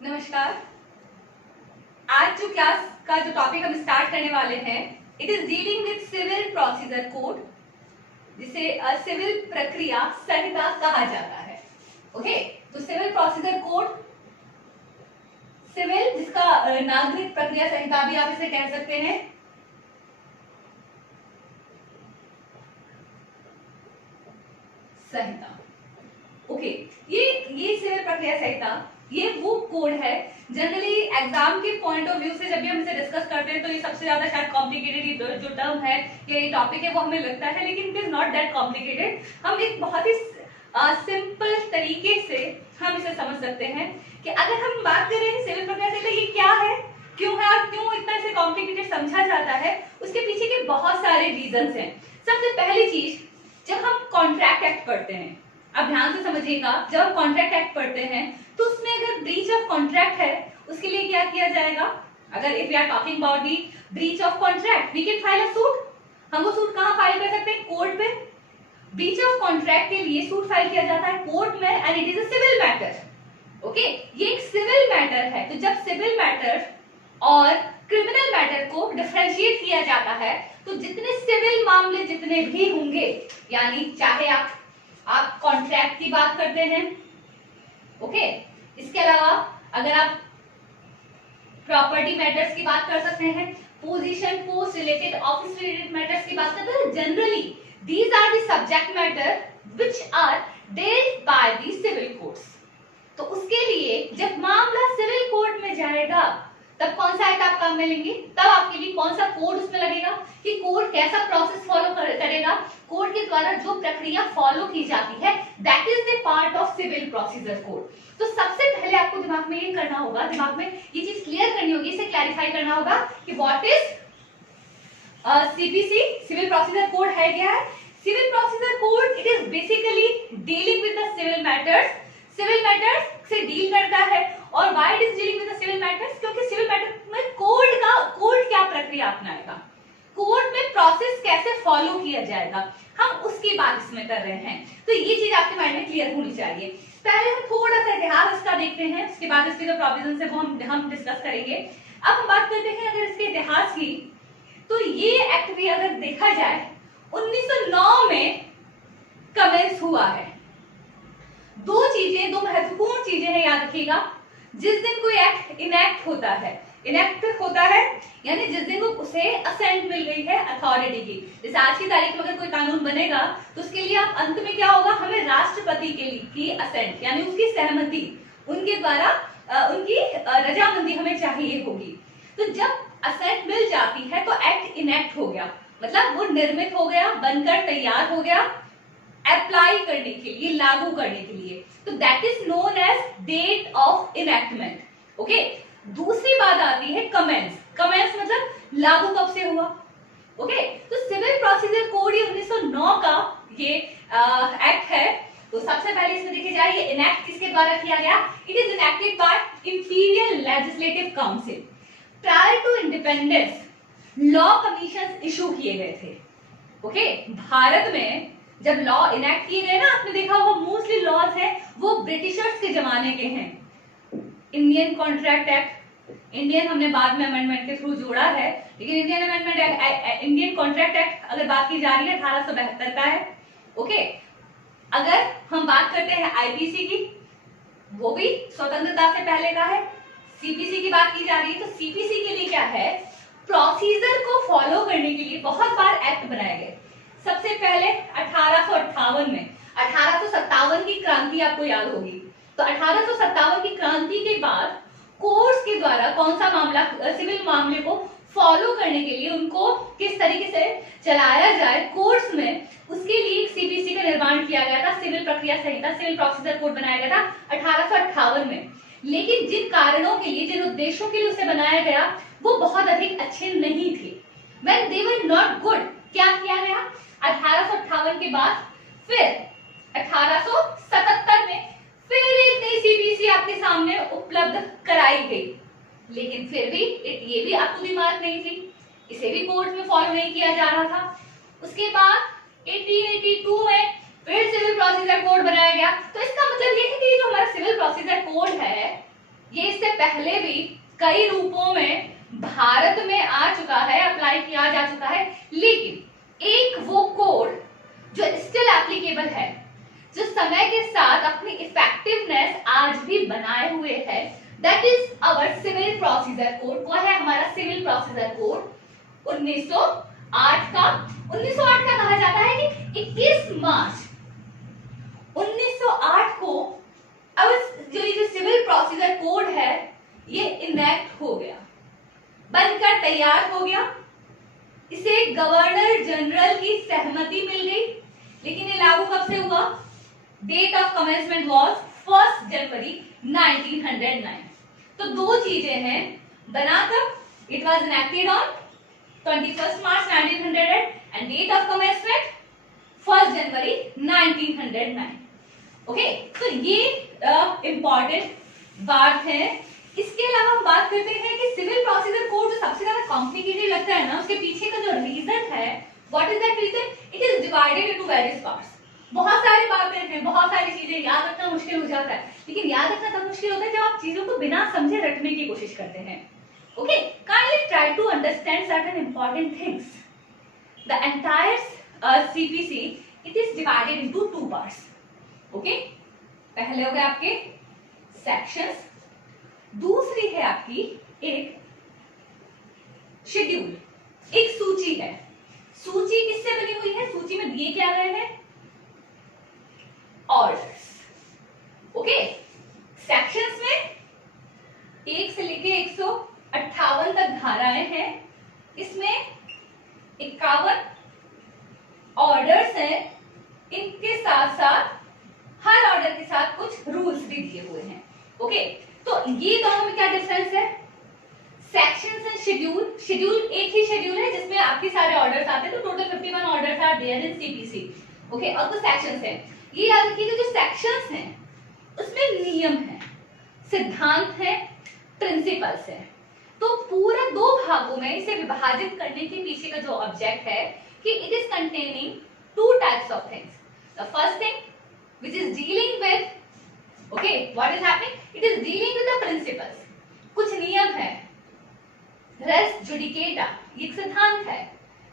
नमस्कार। आज जो क्लास का जो टॉपिक हम स्टार्ट करने वाले हैं, it is dealing with civil procedure code, जिसे सिविल प्रक्रिया संहिता कहा जाता है। ओके, तो सिविल प्रोसीजर कोड, सिविल जिसका नागरिक प्रक्रिया संहिता भी आप इसे कह सकते हैं। संहिता, ओके, ये सिविल प्रक्रिया संहिता ये वो कोड है। जनरली एग्जाम के पॉइंट ऑफ व्यू से जब भी हम इसे डिस्कस करते हैं तो ये सबसे ज्यादा शायद कॉम्प्लिकेटेड जो टर्म है या ये टॉपिक है वो हमें लगता है, लेकिन it is not that complicated. हम एक बहुत ही सिंपल तरीके से हम इसे समझ सकते हैं कि अगर हम बात करें सिविल प्रक्रिया संहिता ये क्या है, क्यों है और क्यों इतना इसे कॉम्प्लिकेटेड समझा जाता है, उसके पीछे के बहुत सारे रीजंस हैं। सबसे पहली चीज, जब हम कॉन्ट्रैक्ट एक्ट पढ़ते हैं, अब ध्यान से समझिएगा, जब हम कॉन्ट्रैक्ट एक्ट पढ़ते हैं तो उसमें अगर ब्रीच ऑफ कॉन्ट्रैक्ट है उसके लिए क्या किया जाएगा। अगर if we are talking about the breach of contract, we can file a suit. हम वो सूट कहां फाइल कर सकते हैं? कोर्ट पे। ब्रीच ऑफ कॉन्ट्रैक्ट के लिए सूट फाइल किया जाता है कोर्ट में, and it is a civil matter. Okay, ये एक सिविल मैटर है। तो जब सिविल मैटर और क्रिमिनल मैटर को डिफरेंशिएट किया जाता है तो जितने सिविल मामले जितने भी होंगे, यानी चाहे आप कॉन्ट्रैक्ट की बात करते हैं, ओके, इसके अलावा अगर आप प्रॉपर्टी मैटर्स की बात कर सकते हैं, position post related, office related matters की बात करते हैं, generally these are the subject matter which are dealt by the civil courts. तो उसके लिए जब मामला सिविल कोर्ट में जाएगा तब कौन सा एक्ट आप काम में लेंगे, तब आपके लिए कौन सा कोड उसमें लगेगा कि कोर्ट कैसा प्रोसेस फॉलो करेगा, कोर्ट के द्वारा जो प्रक्रिया फॉलो की जाती है, that is the part of civil procedure code. तो सबसे पहले आपको दिमाग में ये करना होगा, दिमाग में ये चीज क्लियर करनी होगी, इसे क्लैरिफाई करना होगा कि what is CPC, civil procedure code है क्या है। Civil procedure code it is basically dealing with the civil matters, civil matters से डील करता है। और why it is dealing with the civil matters, क्योंकि सिविल मैटर में कोर्ट क्या प्रक्रिया अपनाएगा, कोर्ट में प्रोसेस कैसे फॉलो किया जाएगा, हम उसकी बात इसमें कर रहे हैं। तो ये चीज आपके माइंड में क्लियर होनी चाहिए। पहले हम थोड़ा सा इतिहास इसका देखते हैं, उसके बाद इसके जो प्रोविजंस है वो हम डिस्कस करेंगे। अब हम बात करते हैं अगर इसके इतिहास की, तो ये एक्ट भी अगर देखा जाए 1909 में कमेंस हुआ है। दो महत्वपूर्ण चीजें हैं, याद रखिएगा। जिस दिन कोई एक्ट इनेक्ट होता है यानी जिस दिन उसे असेंट मिल गई है अथॉरिटी की। जैसे आज की तारीख में अगर कोई कानून बनेगा तो उसके लिए आप अंत में क्या होगा, हमें राष्ट्रपति की असेंट यानी उसकी सहमति, उनके द्वारा उनकी रजामंदी हमें चाहिए होगी। तो जब असेंट मिल जाती है तो एक्ट इनेक्ट हो गया, मतलब वो निर्मित हो गया, बनकर तैयार हो गया अप्लाई करने के लिए, लागू करने के लिए। तो that is known as date of enactment. Okay, दूसरी बात आती है कमेंस। कमेंस मतलब लागू कब से हुआ। ओके, तो सिविल प्रोसीजर कोड ये 1909 का ये एक्ट है। तो सबसे पहले इसमें देखे जाए ये इनेक्ट किसके द्वारा किया गया। It is enacted by Imperial Legislative Council. Prior to independence Law Commission issue किए गए थे। ओके, भारत में जब लॉ इनेक्ट किए गए ना, आपने देखा होगा मोस्टली लॉज है वो ब्रिटिशर्स के जमाने के हैं। इंडियन कॉन्ट्रैक्ट एक्ट, इंडियन हमने बाद में अमेंडमेंट के थ्रू जोड़ा है, लेकिन इंडियन कॉन्ट्रैक्ट एक्ट अगर बात की जा रही है 1872 का है। ओके, अगर हम बात करते हैं आईपीसी की, वो भी स्वतंत्रता से पहले का है। सीपीसी की बात की जा रही है तो सीपीसी के लिए क्या है, प्रोसीजर को फॉलो करने के लिए बहुत बार एक्ट बनाए गए। सबसे पहले 1858 में, 1857 की क्रांति आपको याद होगी, तो 1857 की क्रांति के बाद कोर्ट्स के द्वारा कौन सा मामला, सिविल मामले को फॉलो करने के लिए उनको किस तरीके से चलाया जाए कोर्ट्स में, उसके लिए एक सीपीसी का निर्माण किया गया था। सिविल प्रक्रिया संहिता, सिविल प्रोसीजर कोड बनाया गया था 1858 में। लेकिन जिन कारणों के लिए, जिन उद्देश्यों के लिए उसे बनाया गया वो बहुत अधिक अच्छे नहीं थे, when they were not good। क्या किया गया 1858 के बाद, फिर 1877 में फिर एक नई सीपीसी आपके सामने उपलब्ध कराई गई, लेकिन फिर भी ये भी अप टू द मार्क नहीं थी, इसे भी कोर्ट में फॉलो नहीं किया जा रहा था। उसके बाद 1882 में फिर सिविल प्रोसीजर कोड बनाया गया। तो इसका मतलब ये है कि जो हमारा सिविल प्रोसीजर कोड है ये इससे पहले भी कई रूपों में भारत में आ चुका है, अप्लाई किया जा चुका है, लेकिन एक वो कोड जो स्टिल एप्लीकेबल है, जो समय के साथ अपनी इफेक्टिवनेस आज भी बनाए हुए है, that is our civil procedure code. वो है हमारा सिविल प्रोसीजर कोड 1908 का। 1908 का कहा जाता है कि 21 मार्च 1908 को अब जो ये सिविल प्रोसीजर कोड है ये इनेक्ट हो गया, बनकर तैयार हो गया। इसे गवर्नर जनरल की सहमति मिल गई, लेकिन ये लागू कब से हुआ? Date of commencement was 1 January 1909। तो दो चीजें हैं, बना कब? It was enacted on 21 March 1900 and date of commencement 1 January 1909। Okay, तो ये इंपॉर्टेंट बात है। इसके अलावा हम बात करते हैं कि सिविल प्रोसीजर कोड जो सबसे ज्यादा कॉम्प्लिकेटेड लगता है ना, उसके पीछे का जो रीजन है, what is that reason? It is divided into various parts. बहुत सारी बातें हैं, बहुत सारी चीजें याद रखना मुश्किल हो जाता है, लेकिन याद रखना तब मुश्किल होता है जब आप चीजों को बिना समझे रटने की कोशिश करते हैं। Okay, kindly try to understand certain important things. The entire CPC it is divided into 2 parts. Okay, पहले हो गए आपके सेक्शंस, दूसरी है आपकी एक शेड्यूल, एक सूची है। सूची किससे बनी हुई है? सूची में दिए क्या गए हैं? ऑर्डर्स। ओके, सेक्शंस में 1 से लेके 158 तक धाराएं हैं, इसमें 51 ऑर्डर्स हैं, इनके साथ साथ हर ऑर्डर के साथ कुछ रूल्स भी दिए हुए हैं। ओके, तो ये दोनों में क्या डिफरेंस है? Sections and schedule. शेड्यूल एक ही शेड्यूल है जिसमें आपके सारे ऑर्डर्स आते हैं, तो total 51 orders are there in CPC. Okay, और कुछ सेक्शंस हैं, ये याद रखिएगा जो सेक्शंस हैं उसमें नियम है, सिद्धांत है, प्रिंसिपल्स है। तो पूरा 2 भागों में इसे विभाजित करने के पीछे का जो ऑब्जेक्ट है कि it is containing 2 types of things. The first thing which is dealing with, okay, what is happening? It is dealing with the principles. कुछ नियम है, res judicata ये एक सिद्धांत है,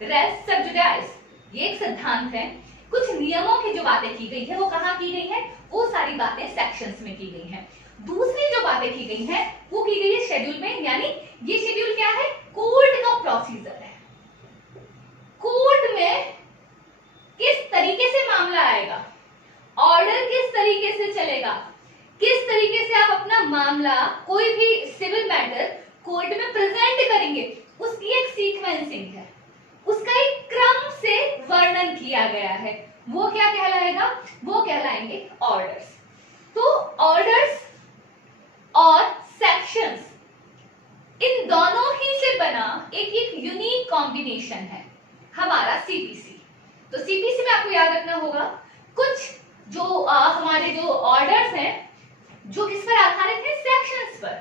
res sub judice ये एक सिद्धांत है। कुछ नियमों की जो बातें की गई है वो कहाँ की गई है? वो सारी बातें सेक्शंस में की गई हैं। दूसरी जो बातें की गई हैं वो की गई है शेड्यूल में, यानी ये शेड्यूल क्या है? कोर्ट का प्रोसीजर है। कोर्ट में किस तरीके से मामला आएगा, ऑर्डर किस तरीके से चलेगा, किस तरीके से आप अपना मामला, कोई भी सिविल मैटर कोर्ट में प्रेजेंट करेंगे, उसकी एक सीक्वेंसिंग है, उसका एक क्रम से वर्णन किया गया है। वो क्या कहलाएगा? वो कहलाएंगे ऑर्डर्स। तो ऑर्डर्स और सेक्शंस इन दोनों ही से बना एक यूनिक कॉम्बिनेशन है हमारा सीपीसी। तो सीपीसी में आपको याद रखना होगा कुछ जो हमारे जो ऑर्डर्स हैं जो किस पर आधारित है? सेक्शंस पर।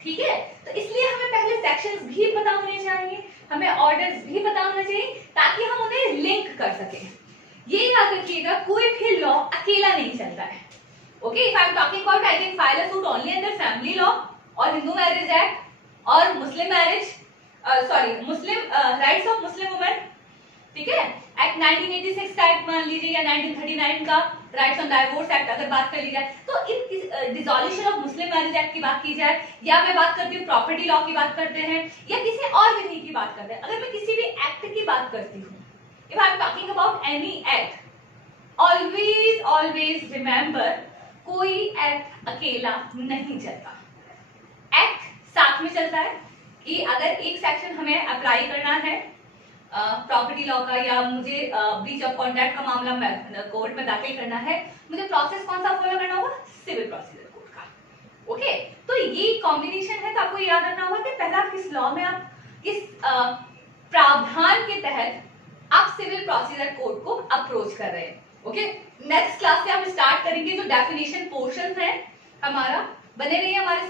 ठीक है, तो इसलिए हमें पहले सेक्शंस भी पता होने चाहिए, हमें ऑर्डर्स भी पता होना चाहिए, ताकि हम उन्हें लिंक कर सकें। ये याद रखिएगा, कोई भी लॉ अकेला नहीं चलता है। Okay, if I am talking about I can file a suit only under family law और हिंदू मैरिज एक्ट और मुस्लिम marriage, Muslim rights of Muslim women, ठीक है, एक्ट 1986 का एक्ट मान लीजिए, या 1939 का राइट्स ऑन डाइवोर्स एक्ट अगर बात कर ली जाए, तो in dissolution of Muslim marriage act की बात की जाए, या मैं बात करती हूँ प्रॉपर्टी लॉ की बात करते हैं, या किसी और विधि की बात करते हैं, अगर मैं किसी भी एक्ट की बात करती हूँ, if I am talking about any act, always remember कोई एक्ट अकेला नहीं चलता, एक्ट साथ में चलता है। कि अगर एक सेक्शन हमें अप्लाई करना है प्रॉपर्टी लॉ का, या मुझे ब्रीच ऑफ कॉन्ट्रैक्ट का मामला कोर्ट में दाखिल करना है, मुझे प्रोसेस कौन सा फॉलो करना होगा? सिविल प्रोसीजर कोड का। ओके, तो ये कॉम्बिनेशन है, तो आपको याद रखना होगा कि पहला किस लॉ में आप किस प्रावधान के तहत आप सिविल प्रोसीजर कोड को अप्रोच कर रहे हैं। ओके, नेक्स्ट क्लास से हम स्टार्ट करेंगे जो डेफिनेशन पोर्शन है हमारा। बने रहिए हमारे साथ।